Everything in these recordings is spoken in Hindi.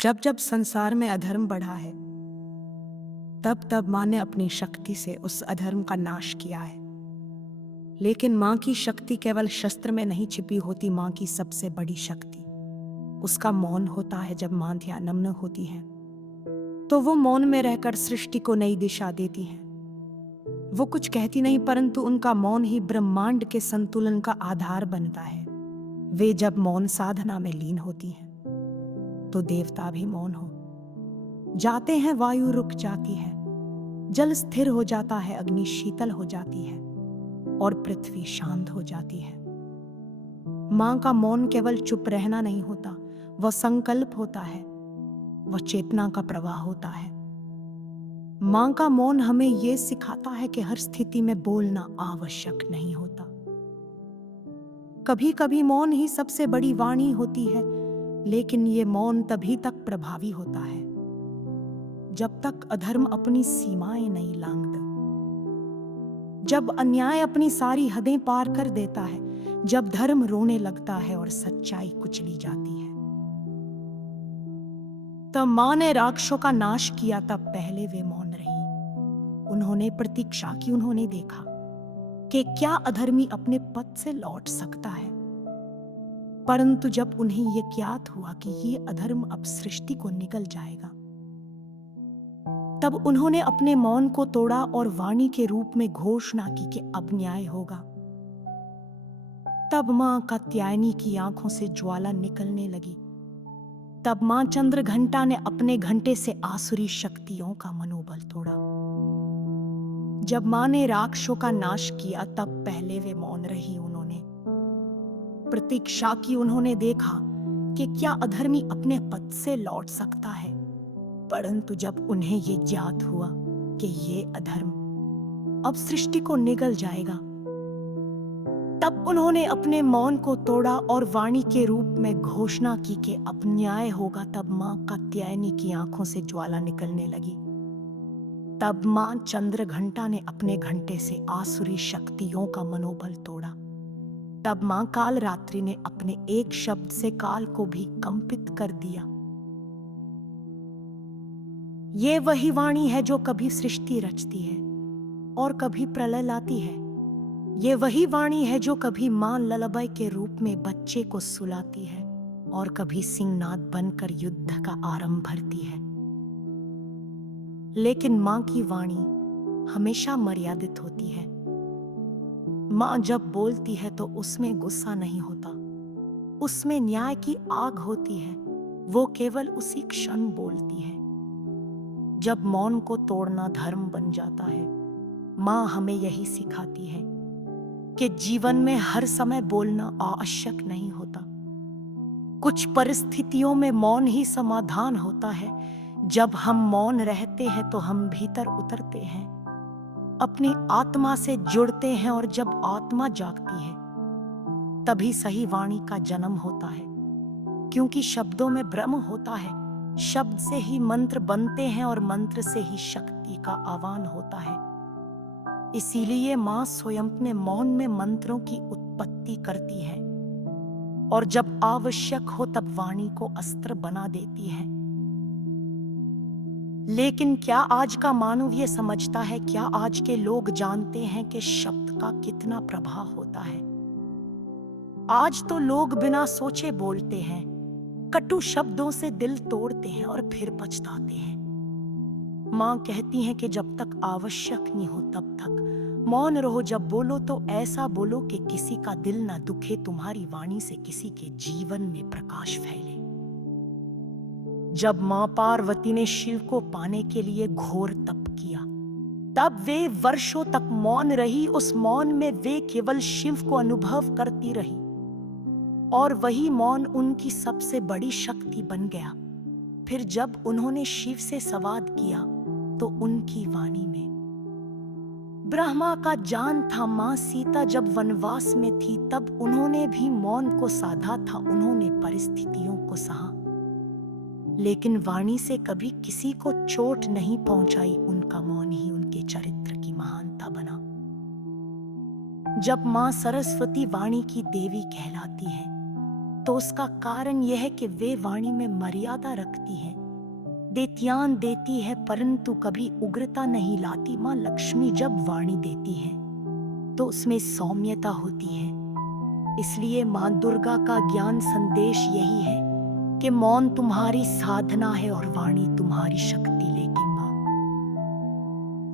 जब जब संसार में अधर्म बढ़ा है, तब तब माँ ने अपनी शक्ति से उस अधर्म का नाश किया है। लेकिन माँ की शक्ति केवल शस्त्र में नहीं छिपी होती। माँ की सबसे बड़ी शक्ति उसका मौन होता है। जब माँ ध्यानमग्न होती है तो वो मौन में रहकर सृष्टि को नई दिशा देती है। वो कुछ कहती नहीं, परंतु उनका मौन ही ब्रह्मांड के संतुलन का आधार बनता है। वे जब मौन साधना में लीन होती हैं तो देवता भी मौन हो जाते हैं, वायु रुक जाती है, जल स्थिर हो जाता है, अग्नि शीतल हो जाती है और पृथ्वी शांत हो जाती है। मां का मौन केवल चुप रहना नहीं होता, वह संकल्प होता है, वह चेतना का प्रवाह होता है। मां का मौन हमें यह सिखाता है कि हर स्थिति में बोलना आवश्यक नहीं होता। कभी कभी मौन ही सबसे बड़ी वाणी होती है, लेकिन ये मौन तभी तक प्रभावी होता है जब तक अधर्म अपनी सीमाएं नहीं लांघता, जब अन्याय अपनी सारी हदें पार कर देता है, जब धर्म रोने लगता है और सच्चाई कुचली जाती है। तब मां ने राक्षसों का नाश किया, तब पहले वे मौन रही। उन्होंने प्रतीक्षा की, उन्होंने देखा कि क्या अधर्मी अपने पद से लौट सकता है। परंतु जब उन्हें यह ज्ञात हुआ कि ये अधर्म अब सृष्टि को निगल जाएगा, तब उन्होंने अपने मौन को तोड़ा और वाणी के रूप में घोषणा की कि अब न्याय होगा। तब मां कात्यायनी की आंखों से ज्वाला निकलने लगी। तब मां चंद्रघंटा ने अपने घंटे से आसुरी शक्तियों का मनोबल तोड़ा। जब मां ने राक्षसों का नाश किया, तब पहले वे मौन रही। उन्होंने प्रतीक्षा की, उन्होंने देखा कि क्या अधर्मी अपने पद से लौट सकता है। परंतु जब उन्हें यह ज्ञात हुआ कि ये अधर्म अब सृष्टि को निगल जाएगा, तब उन्होंने अपने मौन को तोड़ा और वाणी के रूप में घोषणा की कि अब न्याय होगा। तब मां कात्यायनी की आंखों से ज्वाला निकलने लगी। तब मां चंद्रघंटा ने अपने घंटे से आसुरी शक्तियों का मनोबल तोड़ा। तब मां कालरात्रि ने अपने एक शब्द से काल को भी कंपित कर दिया। ये वही वाणी है जो कभी सृष्टि रचती है और कभी प्रलय लाती है। ये वही वाणी है जो कभी मां ललबय के रूप में बच्चे को सुलाती है और कभी सिंहनाद बनकर युद्ध का आरंभ भरती है। लेकिन मां की वाणी हमेशा मर्यादित होती है। मां जब बोलती है तो उसमें गुस्सा नहीं होता, उसमें न्याय की आग होती है। वो केवल उसी क्षण बोलती है जब मौन को तोड़ना धर्म बन जाता है। मां हमें यही सिखाती है कि जीवन में हर समय बोलना आवश्यक नहीं होता। कुछ परिस्थितियों में मौन ही समाधान होता है। जब हम मौन रहते हैं तो हम भीतर उतरते हैं, अपनी आत्मा से जुड़ते हैं, और जब आत्मा जागती है तभी सही वाणी का जन्म होता है। क्योंकि शब्दों में ब्रह्म होता है, शब्द से ही मंत्र बनते हैं और मंत्र से ही शक्ति का आह्वान होता है। इसीलिए मां स्वयं अपने मौन में मंत्रों की उत्पत्ति करती है और जब आवश्यक हो तब वाणी को अस्त्र बना देती है। लेकिन क्या आज का मानव ये समझता है? क्या आज के लोग जानते हैं कि शब्द का कितना प्रभाव होता है? आज तो लोग बिना सोचे बोलते हैं, कटु शब्दों से दिल तोड़ते हैं और फिर पछताते हैं। मां कहती हैं कि जब तक आवश्यक नहीं हो तब तक मौन रहो। जब बोलो तो ऐसा बोलो कि किसी का दिल ना दुखे। तुम्हारी वाणी से किसी के जीवन में प्रकाश फैले। जब मां पार्वती ने शिव को पाने के लिए घोर तप किया, तब वे वर्षों तक मौन रही। उस मौन में वे केवल शिव को अनुभव करती रही और वही मौन उनकी सबसे बड़ी शक्ति बन गया। फिर जब उन्होंने शिव से संवाद किया तो उनकी वाणी में ब्रह्मा का जान था। मां सीता जब वनवास में थी तब उन्होंने भी मौन को साधा था। उन्होंने परिस्थितियों को सहा, लेकिन वाणी से कभी किसी को चोट नहीं पहुंचाई। उनका मौन ही उनके चरित्र की महानता बना। जब मां सरस्वती वाणी की देवी कहलाती है, तो उसका कारण यह है कि वे वाणी में मर्यादा रखती है, देत्यान देती है, परंतु कभी उग्रता नहीं लाती। माँ लक्ष्मी जब वाणी देती है तो उसमें सौम्यता होती है। इसलिए माँ दुर्गा का ज्ञान संदेश यही है कि मौन तुम्हारी साधना है और वाणी तुम्हारी शक्ति लेगी। माँ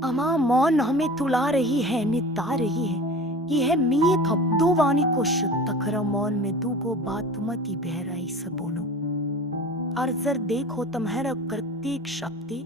अमा मौन हमें तुला रही है, निता रही है। यह मीए दो वाणी को शुद्ध करो, मौन में दूगो बात मती बहराई से बोलो। और जर देखो तुम्हारा प्रत्येक शक्ति